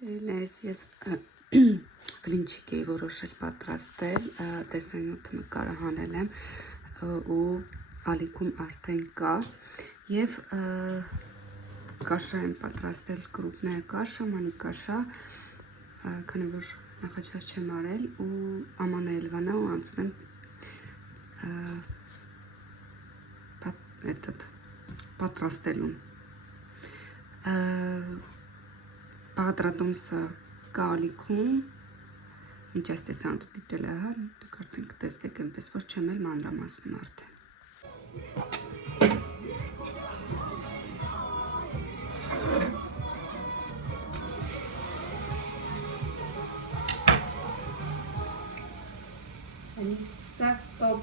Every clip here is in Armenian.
Սիրելիներս, ես բլինչիկ էի որոշել պատրաստել, տեսանյութ նկարը հանել եմ ու ալիքում արդեն կա և կաշա եմ պատրաստել կրուպնայա կաշա, մանի կաշա, քանի որ նախաճաշ չեմ արել ու ամանա Էլվանա ու անցնեմ պատրաստելուն։ Բաղադրատոմսը կա ալիքում, մինչ այս տեսանյութը դիտել է, դուք արդեն կտեսնեք, այնպես որ չեմ էլ մանրամասնում արդեն։ Անիսա, ստոպ։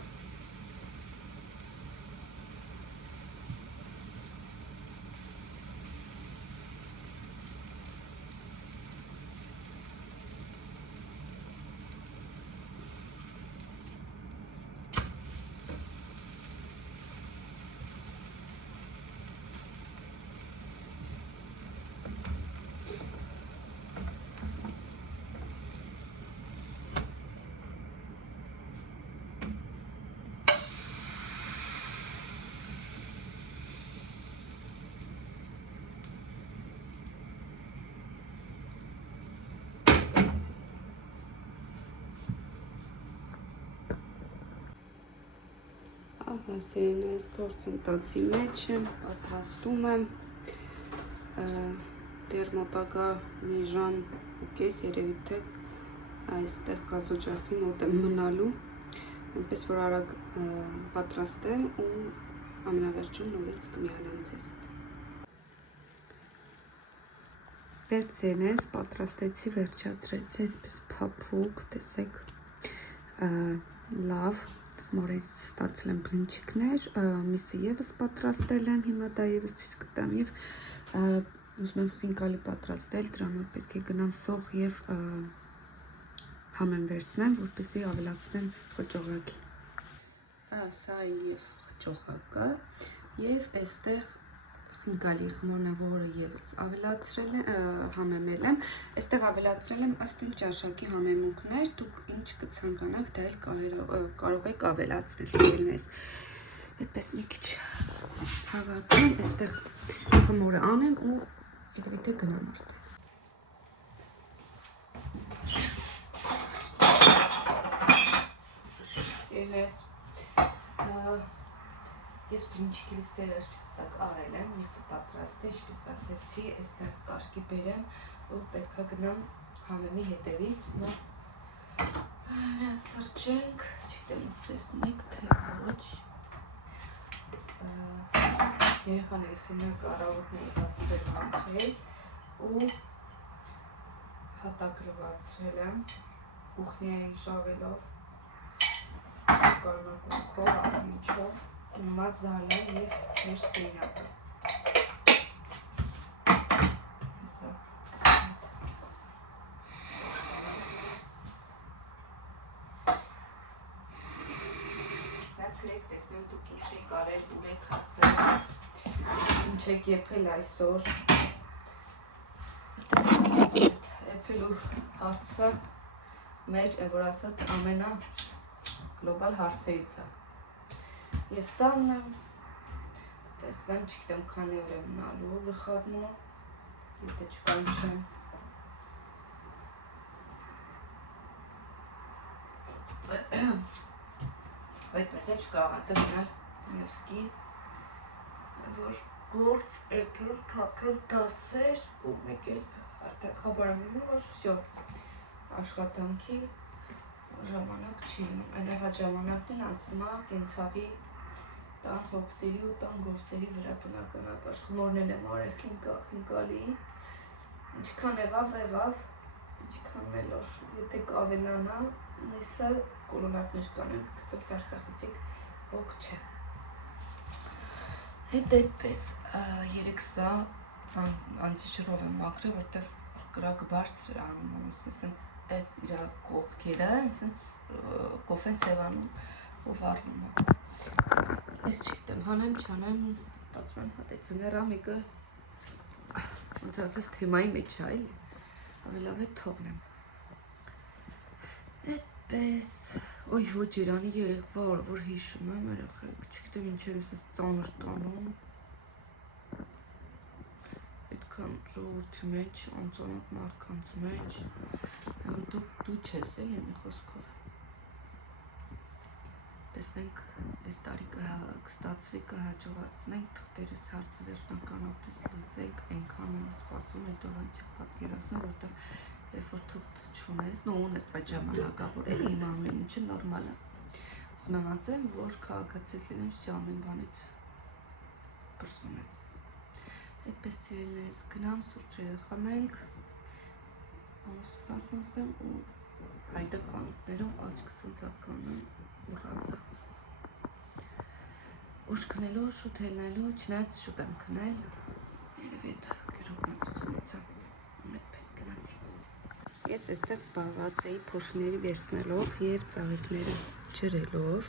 Սիրելիներս, գործընթացի մեջ եմ, պատրաստում եմ, դեռ մոտակա մի ժամ ու կես, երևի թե այստեղ գազօջախի մոտ եմ մնալու, այնպես որ արագ պատրաստեմ ու ամենավերջում նորից կմիանամ ձեզ։ Սիրելիներս, պատրաստեցի, վերջացրեցի, այսպես փափուկ, տեսեք, լավ, մորից ստացել եմ բլինչիկներ, միսը ևս պատրաստել եմ, հիմա դա ևս ցույց կտամ և ուզում եմ խինկալի պատրաստել, դրա համար պետք է գնամ սող և համեմ վերցնեմ, որպեսզի ավելացնեմ խճողակի։ Սա և խճողակը և այստեղ խինկալի խմորնավորը ևս ավելացրել եմ, համեմել եմ, այստեղ ավելացրել եմ ըստ իմ ճաշակի համեմունքներ, դուք ինչ կցանկանաք, դա էլ կարող եք ավելացնել, սիրելիներս, այդպես մի քիչ հավաքեմ, այստեղ խմորը անեմ ու երևի թե գնամ արդեն։ Սիրելիներս, ես բլինչիկի լիստերը այսպիսակ արել եմ, միսը պատրաստ է, ինչպես ասեցի, այստեղ կաշկի բերեմ ու պետք է գնամ համեմի հետևից, միած սրճենք, չգիտեմ ոնց տեսնում եք, թե ոչ, երեխաներիս հիմնակ առավոտների հասցրել հանքել ու հատակ լվացրել եմ ուխնիայի ժավելով, կարմրկունքով, աղմիչով, նմա զալեմ և մեր սեյնակը։ Մյակրեք տեսնեմ դուք ինչ եք արել, ուր եք հասել, ինչ եք եփել այսօր, եփելու հարցը մեր, որ ասած, ամենա գլոբալ հարցերից է։ Ես տանն եմ, տեսնեմ, չգիտեմ քանի օր եմ մնալու վխադնու, եթե չկանչեմ։ Այդպես է չկարողացա գնալ Նևսկի, որ գործ եկել թափել դասեր ու մեկ էլ արդեն խաբար եմ որ վсё, աշխատանքի ժամանակ չի ինում, այն եղած ժամանակն անցնում է կենցաղի տան հոգսերի ու տան գործերի վրա բնականաբար, խմորնել եմ արել խինկալի, ինչքան եղավ, ինչքան էլ որ եթե կավելանա, միսը կոլոնակներ կանեմ, կծեմ Արցախիցիկ, հոգ չէ։ Հետ այդպես 3 անցիշրով եմ մաքրել, որտեղ կրակը բարձր է անում, այս իրա կողքերը, այսինք կոֆեն սևանում ու վառնում է։ Ես չգիտեմ, հանեմ, չանեմ, տածում եմ հատե ձմեռա մեկը, ոնց ասես թեմայի մեջ է, ավելավ է թողնեմ։ Այդպես, ոյ ոչ Իրանի երեկվա օր, որ հիշում եմ երեխեք, չգիտեմ ինչ եմ ես ծանր տանում։ Այդքան ժողովրդի մեջ, անծանոթ մարդկանց մեջ, դու չես էլի մի խոսքով։ Տեսնենք, այս տարի կստացվի, կհաջողացնենք, թղթերս հարցը վերջնականապես լուծենք, այնքան եմ սպասում, հետո ոչ չեք պատկերացնում, որտեղ երբ որ թուղթ չունես, ունես, բայց ժամանակավոր էլի իմ ամեն ինչը նորմալ է։ Ուզում եմ ասեմ, որ քաղաքացիես լինեմ, վсё ամեն բանից բրսում ես։ Այդպես սիրելիներս, գնամ սուրճերը խմենք, ամուսնուս արթնացնեմ ու այդտեղ խանութներում աչքս ոնց հասկանում ուռած է։ Ուշ քնելու, շուտ ելնելու, չնայած շուտ եմ քնել, երևի այդ գերօգնությունից է, այդպես գնացի։ Ես այստեղ զբաղված էի փոշիների վերցնելով և ծաղիկները ջրելով։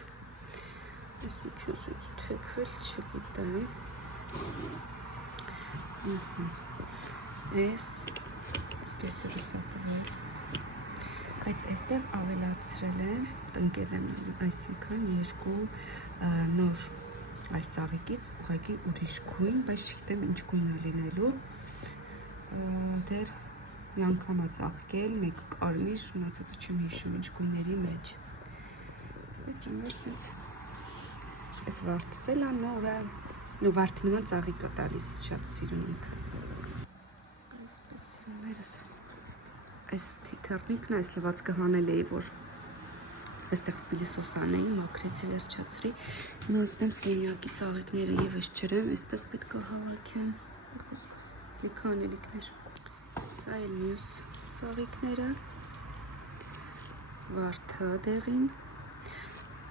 Ես ինչուց թեքվել չգիտեմ։ Ես սկեսուրս ապրել։ Բայց այստեղ ավելացրել եմ, տնկել եմ, այսինքն երկու նոր այս ծաղիկից ուղղակի ուրիշ գույն, բայց չգիտեմ ինչ գույնը լինելու։ Դեռ մի անգամ է ծաղկել, մեկը կարմիր, մնացածը չեմ հիշում ինչ գույների մեջ։ Բայց ամենից այս վարդս էլ է նորը, ու վարդի նման ծաղիկ է տալիս, շատ սիրուն ինքը։ Այսպես սիրուններս, այս թիթեռնիկն այս լվացքը հանել էի, որ այստեղ պիլիսոս անեի, մաքրեցի վերջացրի, նստեմ սենյակի ծաղիկները եւս ջրեմ, այստեղ պետք է հավաքեմ, լիքը անելիքներ։ Սա էլ մյուս ծաղիկները, վարդը դեղին,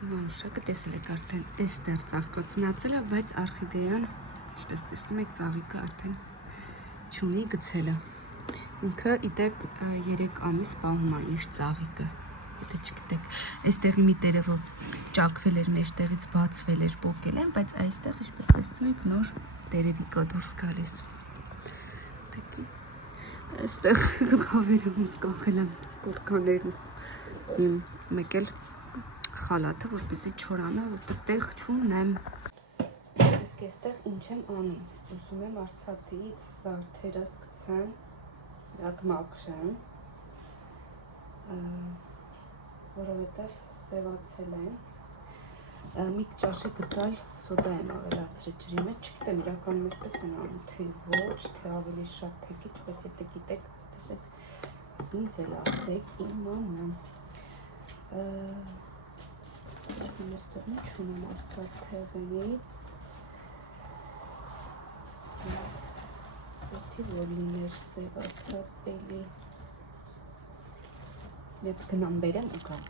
մանուշակը տեսել եք արդեն այստեղ ծաղկած մնացել է, բայց արխիդեան, ինչպես տեսնում եք, ծաղիկը արդեն չունի, գցել է։ Ինքը իդեպ 3 ամիս պահում է իր ծաղիկը, եթե չգիտեք, այստեղի մի տերևը ճակվել էր մեջտեղից, բացվել էր, պոկել են, բայց այստեղ, ինչպես տեսնում եք, նոր տերևիկ է դուրս գալիս։ Այստեղ գլխավերը ումս կախել եմ կորկաներն իմ մեկ էլ խալաթը, որպեսզի չորանա, որտեղ տեղ չունեմ։ Իսկ այստեղ ինչ եմ անում, ուզում եմ արցաթից զարդերս գցեմ, հատ մաքրեմ, որովհետև սևացել են։ Մի ճաշի գտալ սոդա եմ ավելացրել ջրի մեջ, չգիտեմ իրականում այսպես են անում, թե ոչ, թե ավելի շատ թեքիչ, բայց եթե գիտեք, տեսեք, ինձ էլ ասեք, իմանամ։ Այստեղ ինչ ունեմ արծաթեղենից, պետք է որ լիներ սևացած էլի, ետ գնամ բերեմ ու գամ։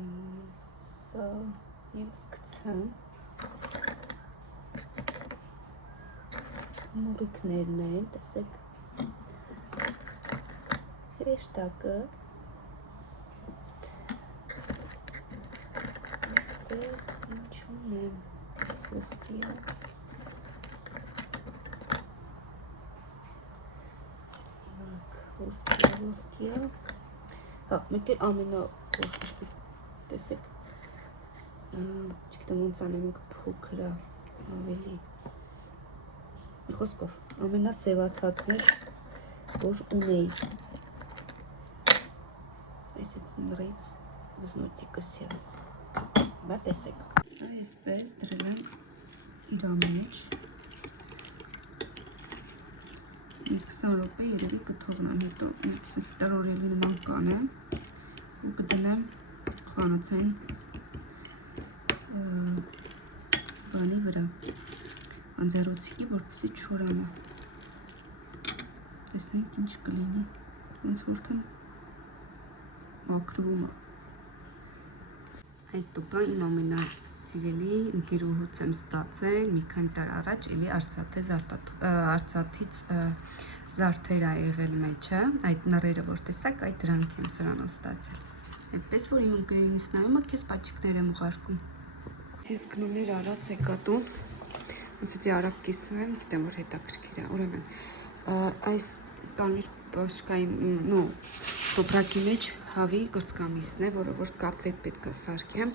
Սա ես գցեմ, մուրիկներն են, տեսեք, հրեշտակը, այստեղ ինչ ունեմ, ոսկիա, ոսկիա, հա, մեկ էլ ամենաոր, ինչպես տեսեք, չգիտեմ ոնց անեմ, ինքը փոքր է, ավելի, մի խոսքով, ամենասևացածն էր, որ ունեի, այսից նրից վզնոտիկս ես, բա տեսեք, այսպես դրել եմ իր մեջ, 20 րոպե երևի կթողնեմ, հետո ինքսս տրորելի նման կանեմ ու կդնեմ խանութային բանի վրա, անձեռոցիկի, որպեսզի չորանա։ Տեսնենք ինչ կլինի, ոնց որթն մաքրվում է։ Այս տուփը իմ ամենասիրելի ընկերուհուց եմ ստացել մի քանի տարի առաջ, էլի արծաթից զարդեր է եղել մեջը, այդ նռերը որ տեսակ, այդ դրանք եմ սրանով ստացել։ Այդպես որ իմ ընկերուհուս նայում է, քեզ պաչիկներ եմ ուղարկում։ Ես գնումներ արած եկա տուն, ասեցի արագ կիսվեմ, գիտեմ որ հետաքրքիր է, ուրեմն Այս կարմիր բաշկայի, նո, տոպրակի մեջ հավի կրծքամիսն է, որը որ կատլետ պետք է սարքեմ։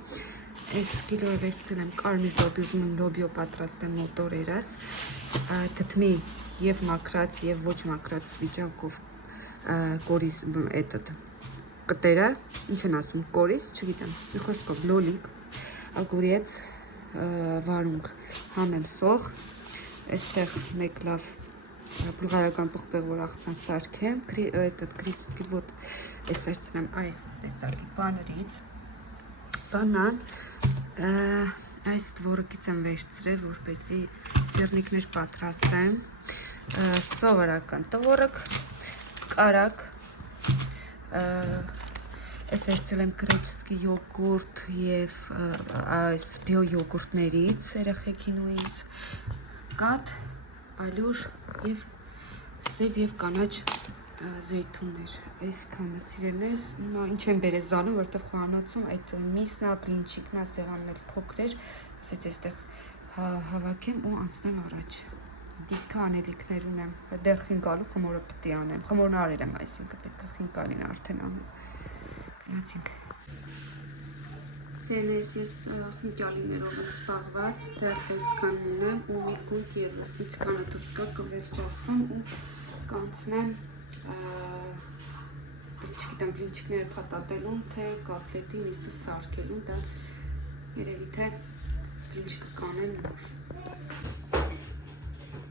Այս կիլոյը վերցրել եմ կարմիր լոբի, ուզում եմ լոբիո պատրաստեմ մոտորերս, թթմի և մաքրած և ոչ մաքրած վիճակով կորիզ էտդ կտերը, ինչ են ասում, կորիզ, չգիտեմ, մի խոսքով լոլիկ, ագուրեց, վարունգ, համեմ սող, այստեղ մեկ լավ բուլղարական պղպեղ, որ աղցան սարքեմ, գրիչսկի ոտ ես վերցնեմ այս տեսակի բաներից, բանան, այս տվորակից եմ վերցրել, որպեսի սիրնիկներ պատրաստեմ, սովորական տվորակ, կարակ, ես վերցրել եմ գրեչսկի յոգուրտ և այս բիո յոգուրտներից, երեխեքին ու ինձ, կաթ, ալյուր և սև և կանաչ զեյթուններ, այսքանը սիրելես, ինչ եմ բերել զանում, որտև խոհանոցում այդ միսնա, բլինչիկնա, սեղանն էլ փոքր էր, ասեց այստեղ հավաքեմ ու անցնեմ առաջ, դիպքը անելիքներ ունեմ, դեռ խինկալու խմորը պտի անեմ, խմորն արել եմ, այսինքն պետք է խինկալին արդեն անեմ, գնացինք։ Սերնես ես խինկյալիներով եմ սպաղված, դեռ այսքան ունեմ ու մի կույտ եվս, ինչքանը դուրս կա կվերջացնեմ ու կանցնեմ, չգիտեմ բլինչիկները փաթաթելուն, թե կատլետի միսը սարքելուն, դա երևի թե բլինչիկը կանեմ նոր։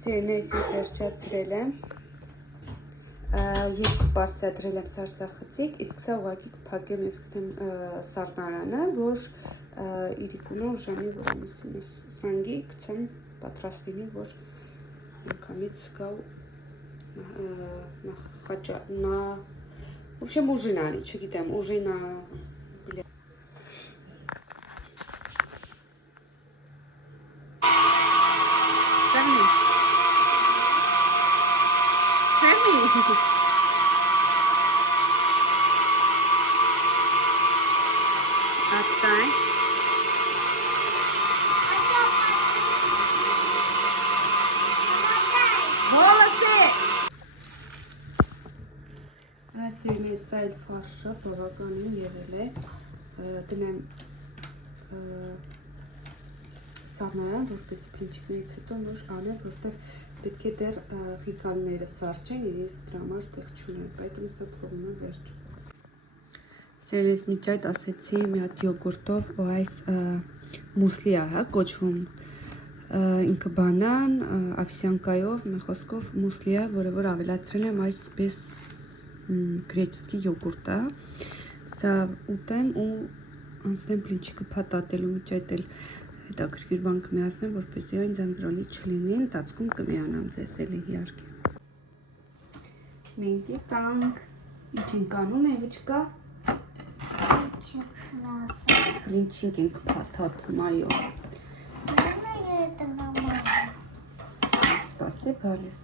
Սերնես ես վերջացրել եմ, երկու բարձրադրել եմ սարսախցիկ, իսկ սա ուղղակի կփակեմ և կտեմ սառնարանը, որ իրիկունո ժամի որամիսին ես սանգի կցեմ պատրաստ լինի, որ ինքանից կա в общем, ուժինանի, չգիտեմ, ուժինա Отстань. Волосы! Սերնես այլ ֆարշը բավականին եղել է, դնեմ սառնարան, որպես բլինչիկներից հետո նոր անեմ, որտեղ պետք է դեռ խինկալիները սարքեն, ես դրա համար տեղ չունեմ, поэтому սա թողնում եմ վերջում։ Սերնես միջ այդ ասեցի մի հատ յոգուրտով, ու այս մուսլի է, կոչվում, ինքը բանան, ավսյանկայով, մի խոսքով մուսլի է, որը որ ավելացրել եմ այսպես գրեչսկի յոգուրտը, սա ուտեմ ու անցնեմ բլինչիկը փաթաթելու, միջ այդ էլ հետաքրքիր բան կմիացնեմ, որպեսզի այն ձանձրալի չլինի, ընթացքում կմիանամ ձեզ էլի իհարկե։ Մենք եկանք, ինչ ենք անում, Էվիչկա։ Բլինչիկ ենք փաթաթում, այո։ Սպասի, բալես։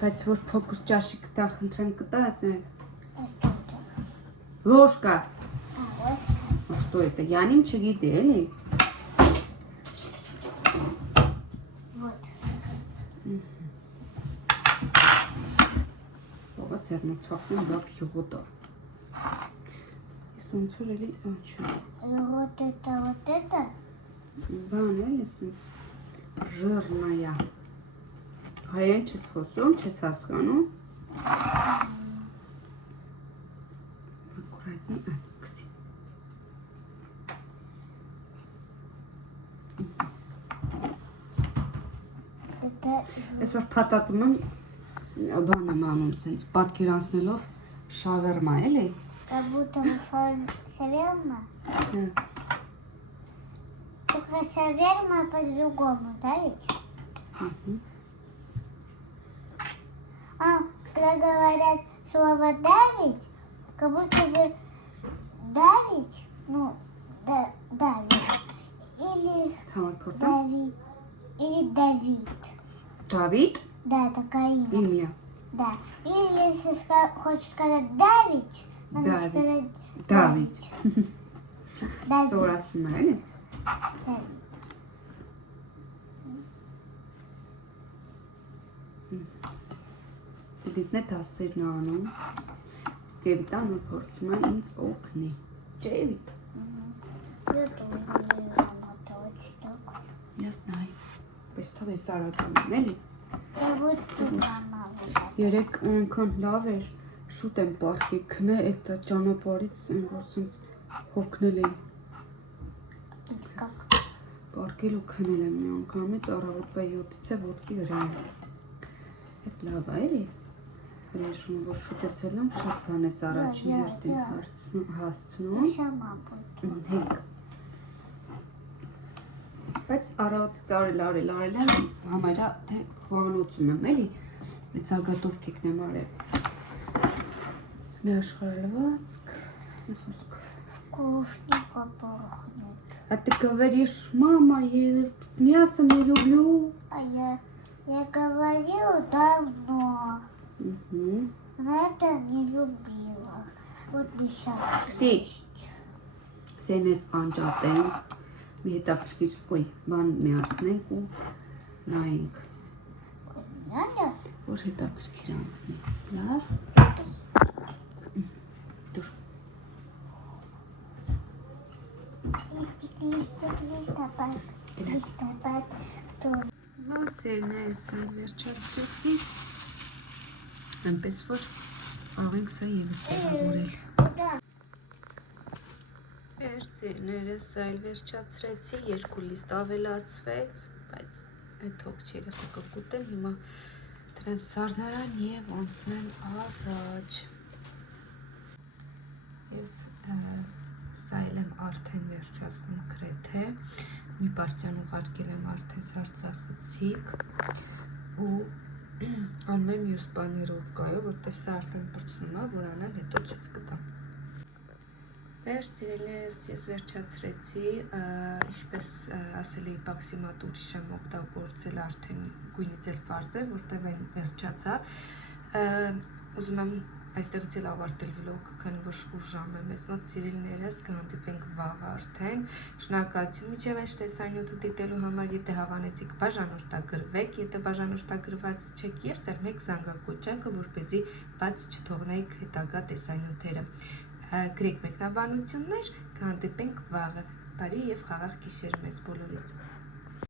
Բայց որ փոքուս ճաշի կտա, խնդրեմ կտա, ասենք։ Ложка։ Что это? Я ним չգիտի, էլի։ Ողա ձեռնոցախում լավ յուղոտար։ Ոնց որ էլի անչու։ Вот это? Բան էլի սենց ժռնայա։ Հայերեն չես խոսում, չես հասկանում։ Ակուրատնի անքսի։ Ես որ փաթաթում եմ, բան եմ անում սենց, պատկերանցնելով շավերմա, էլի։ Как будто шаверма. Только шаверма по-другому, да ведь? Когда говорят слово давить, как будто бы давить, ну, давить. Или давить. Или Давид. Давид? Да, такая имя. Имя. Да. Или если хочешь сказать давить, надо сказать давить. Давить. Сто раз понимали? Давить. Էդիտն է դասերն անում։ Իսկ Էվիտան ու փորձում է ինձ օգնի։ Չէ՞ Էվիտ։ Я знаю. Բայց թող էս արական էլի։ Երեք այնքան լավ էր, շուտ եմ պարկի քնե այդ ճանապարհից որ ինձ հոգնել էի։ Պարկել ու քնել եմ մի անգամից առավոտվա 7-ից է ոտքի վրա եմ։ Այդ լավ է էլի։ Հրաշում որ շուտ ես ելնում, շատ բան ես առաջին հերթին հասցնում։ Հենք։ Բայց առավոտից արել եմ, համարյա թե խոհանոցում եմ էլի, այդ զագատովքիկն եմ արել։ Մի աշխարհլվածք, մի խոսք։ Вкусненько пахнет. А ты говоришь, мама, я с мясом не люблю. А я говорила давно. Угу. Но это не любила. Вот сейчас. Си. Սենես անջատենք, մի հետաքրքիր, ոյ, բան միացնենք ու նայենք, Надо? որ հետաքրքիր անցնի, լավ, դուր, Листопад. Кто? Մոծենես էլ վերջացրեցի, այնպես որ ավենք սա եվս տեղավորել, Куда? վերցիներս այլ վերջացրեցի, երկու լիստ ավելացվեց, բայց այդ հոգ չերի խոկը կուտեմ, հիմա դրեմ սառնարան և անցնեմ առաջ և սա էլ եմ արդեն վերջացնում գրեթե, մի պարտյան ուղարկել եմ արդեն սարցախցիկ ու անում եմ մյուս բաներով գայով, որտև սա արդեն պրծնում է, որ անեմ հետո ցույց կտամ։ Վերջ սիրելիներս ես վերջացրեցի, ինչպես ասել էի պաքսիմատ ուրիշ եմ օգտագործել արդեն գույնից էլ պարզ է, որտև այն վերջացավ, ուզում եմ այստեղից էլ ավարտել վլոգը, քանի որ շուտ ժամ է մեզ մոտ սիրելիներս, կհանդիպենք վաղ արդեն, շնորհակալություն մինչև այս տեսանյութը դիտելու համար, եթե հավանեցիք բաժանորդագրվեք, եթե բաժանորդագրված չեք եւ սեղմեք զանգակոճակը, որպեսզի բաց չթողնեք հետագա տեսանյութերը։ Գրեք մեկնաբանություններ, կհանդիպենք վաղը, բարի և խաղաղ գիշեր մեզ բոլորիս։